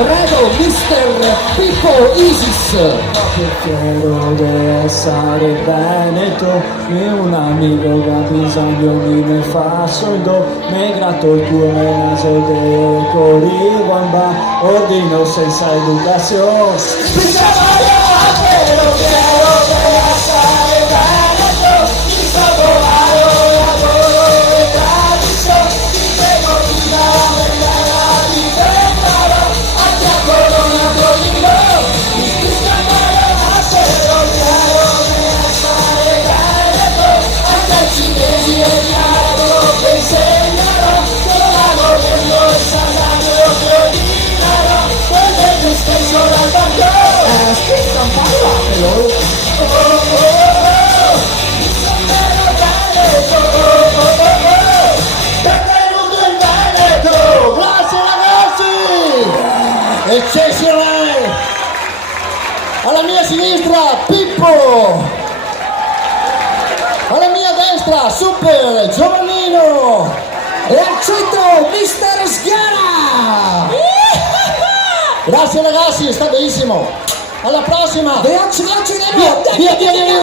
Prego, Mr. Pippo Isis. Perché deve essere Veneto, e un amico che ha bisogno mi fa soldo, mi gratto il cuore naso de coriguamba, ordino senza educazione. Pero quiero que essere Veneto, mi saborato lavoro e tradizione, ti prego di dare la difendere, a te corona polino, mi scusano ma se lo quiero que essere Veneto, anche i cinesi e gli arabo che insegnano, che l'hanno detto il salario che ordinano, quelle che stesso dal banco. Scritto un parlatelo. Benvenuto in Veneto! Grazie ragazzi! Eccezionale! Alla mia sinistra Pippo! Alla mia destra Super Giovannino! E al centro Mister Sgara! Grazie ragazzi, sta benissimo! Alla prossima! Via, Via, via, via, via.